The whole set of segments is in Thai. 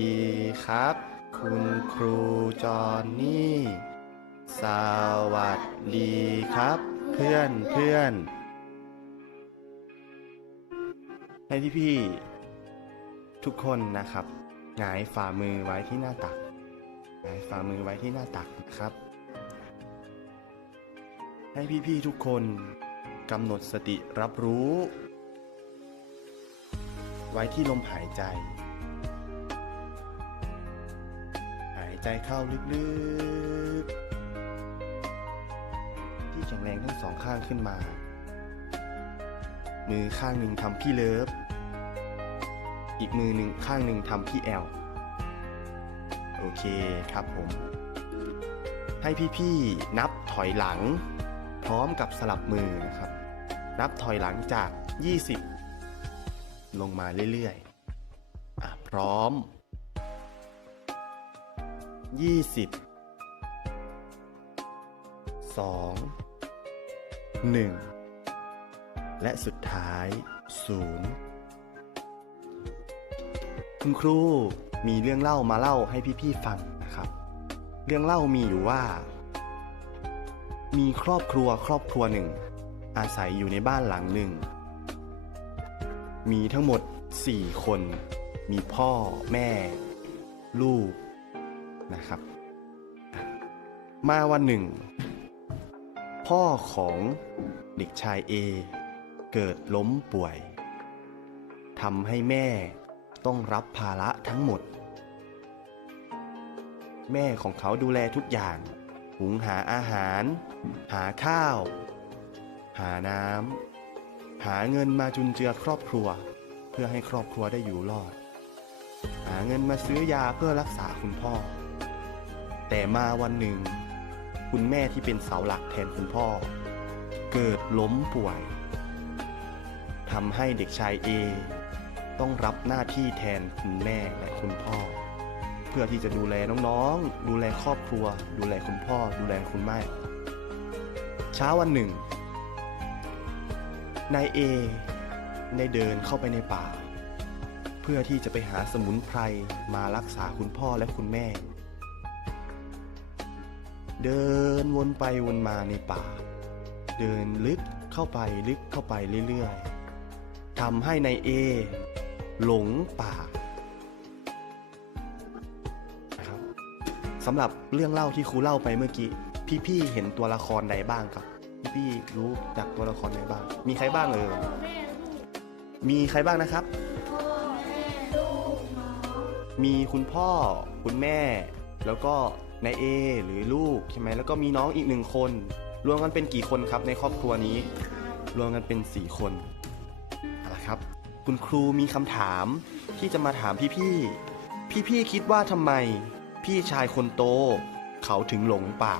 ดีครับ คุณครูจอนนี่ สวัสดีครับ เพื่อนเพื่อนให้พี่พี่ทุกคนนะครับหงายฝ่ามือไว้ที่หน้าตักหงายฝ่ามือไว้ที่หน้าตักนะครับ ให้พี่พี่ทุกคนกำหนดสติรับรู้ ไว้ที่ลมหายใจ ใจเข้าลึกๆ ที่แข็งแรงทั้งสองข้างขึ้นมา มือข้างหนึ่งทำพี่เลิฟ อีกมือหนึ่งข้างหนึ่งทำพี่แอล โอเคครับผม ให้พี่ๆ นับถอยหลัง พร้อมกับสลับมือนะครับ นับถอยหลังจาก 20 ลงมาเรื่อยๆ อะ พร้อม 20 2 1และสุดท้าย0คุณครูมีเรื่องเล่ามาเล่าให้พี่ๆฟังนะครับ เรื่องเล่ามีอยู่ว่า มีครอบครัวครอบครัวหนึ่ง อาศัยอยู่ในบ้านหลังหนึ่ง มีทั้งหมด4คน มีพ่อแม่ ลูก นะครับ มาวันหนึ่ง พ่อของเด็กชายเอเกิดล้มป่วยทำให้แม่ต้องรับภาระทั้งหมด แม่ของเขาดูแลทุกอย่าง หุงหาอาหาร หาข้าว หาน้ำ หาเงินมาจุนเจือครอบครัว เพื่อให้ครอบครัวได้อยู่รอด หาเงินมาซื้อยาเพื่อรักษาคุณพ่อ แต่มาวันหนึ่ง คุณแม่ที่เป็นเสาหลักแทนคุณพ่อ เกิดล้มป่วยทำให้เด็กชายเอต้องรับหน้าที่แทนคุณแม่และคุณพ่อ เพื่อที่จะดูแลน้องๆ ดูแลครอบครัว ดูแลคุณพ่อ ดูแลคุณแม่เช้าวันหนึ่งนายเอได้เดินเข้าไปในป่า เพื่อที่จะไปหาสมุนไพรมารักษาคุณพ่อและคุณแม่ เดินวนไปวนมาในป่า เดินลึกเข้าไปลึกเข้าไปเรื่อยๆทำให้ในเอ หลงป่าครับสำหรับเรื่องเล่าที่ครูเล่าไปเมื่อกี้ พี่ๆเห็นตัวละครใดบ้างครับ พี่ๆรู้จักตัวละครใดบ้าง มีใครบ้างเอ่ยมีใครบ้างนะครับ มีคุณพ่อ คุณแม่ แล้วก็ นายเอหรือลูกใช่ไหมแล้วก็มีน้องอีกหนึ่งคน รวมกันเป็นกี่คนครับในครอบครัวนี้ รวมกันเป็นสี่คนเอาละครับ คุณครูมีคำถามที่จะมาถามพี่ๆ พี่ๆคิดว่าทำไม พี่ชายคนโต เขาถึงหลงป่า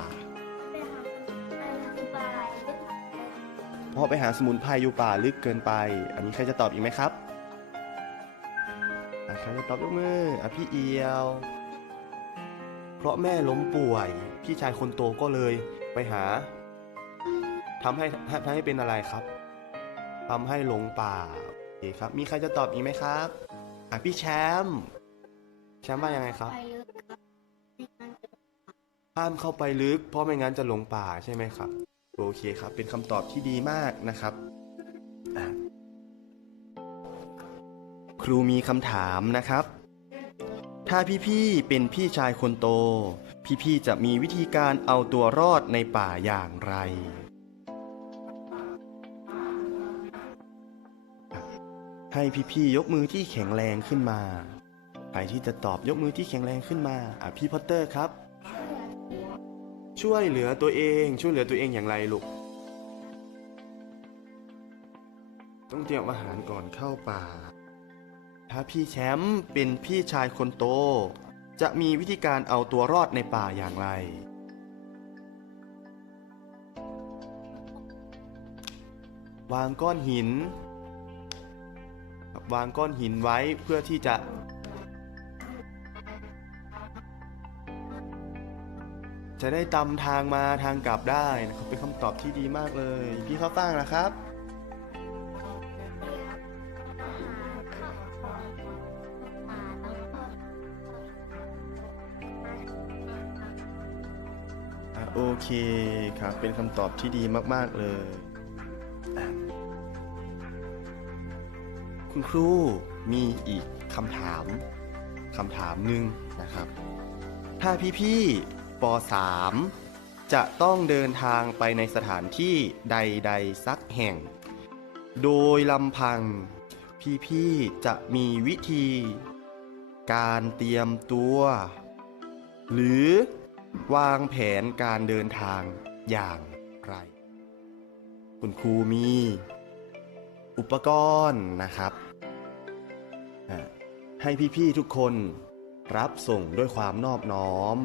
เพราะไปหาสมุนไพรอยู่ป่าลึกเกินไป อันนี้ใครจะตอบอีกไหมครับใครจะตอบยกมืออะพี่เอียว เพราะแม่ล้มป่วย พี่ชายคนโตก็เลยไปหาทำให้ทำให้เป็นอะไรครับทำให้หลงป่าโอเคครับ มีใครจะตอบอีกไหมครับอะพี่แชมป์แชมป์ว่ายังไงครับไปลึกครับห้ามเข้าไปลึก เพราะไม่งั้นจะหลงป่าใช่ไหมครับ โอเคครับ เป็นคำตอบที่ดีมากนะครับ ครูมีคำถามนะครับ ถ้าพี่ๆเป็นพี่ชายคนโต พี่ๆจะมีวิธีการเอาตัวรอดในป่าอย่างไร ให้พี่ๆยกมือที่แข็งแรงขึ้นมา ใครที่จะตอบยกมือที่แข็งแรงขึ้นมาอะพี่พอตเตอร์ครับ ช่วยเหลือตัวเอง ช่วยเหลือตัวเองอย่างไรลูก ต้องเตรียมอาหารก่อนเข้าป่า ถ้าพี่แชมป์เป็นพี่ชายคนโต จะมีวิธีการเอาตัวรอดในป่าอย่างไร วางก้อนหิน วางก้อนหินไว้เพื่อที่จะ จะได้ตำทางมาทางกลับได้นะครับเป็นคำตอบที่ดีมากเลย พี่ข้าวฟ่างนะครับ โอเคครับ เป็นคำตอบที่ดีมาก ๆ เลย คุณครูมีอีกคำถามคำถามหนึ่งนะครับ ถ้าพี่ๆป .3 จะต้องเดินทางไปในสถานที่ใด ๆ สักแห่ง โดยลำพัง พี่ๆจะมีวิธี การเตรียมตัว หรือ วางแผนการเดินทางอย่างไร คุณครูมี อุปกรณ์นะครับ ให้พี่ๆทุกคนรับส่งด้วยความนอบน้อม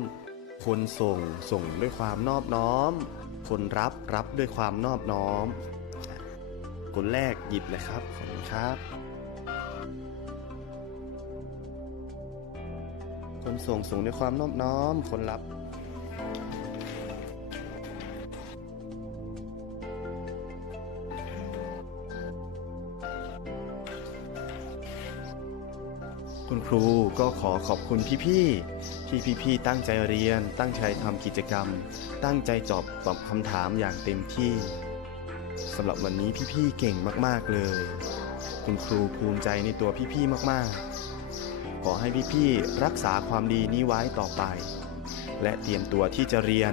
คนส่งส่งด้วยความนอบน้อม คนรับรับด้วยความนอบน้อม คนแรกหยิบเลยครับ ขอบคุณครับ คนส่งส่งด้วยความนอบน้อม คนรับ รู ก็ขอขอบคุณพี่ๆ ที่พี่ๆ ตั้งใจเรียน ตั้งใจทำกิจกรรม ตั้งใจตอบตอบคำถามอย่างเต็มที่สำหรับวันนี้พี่ๆ เก่งมากๆเลย คุณครูภูมิใจในตัวพี่ๆ มากๆ ขอให้พี่ๆ รักษาความดีนี้ไว้ต่อไป และเตรียมตัวที่จะเรียน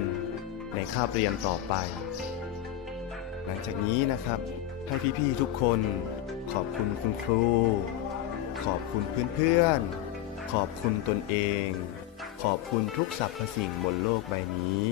ในคาบเรียนต่อไป หลังจากนี้นะครับ ให้พี่ๆ ทุกคนขอบคุณคุณครู ขอบคุณเพื่อนๆ ขอบคุณตนเอง ขอบคุณทุกสรรพสิ่งบนโลกใบนี้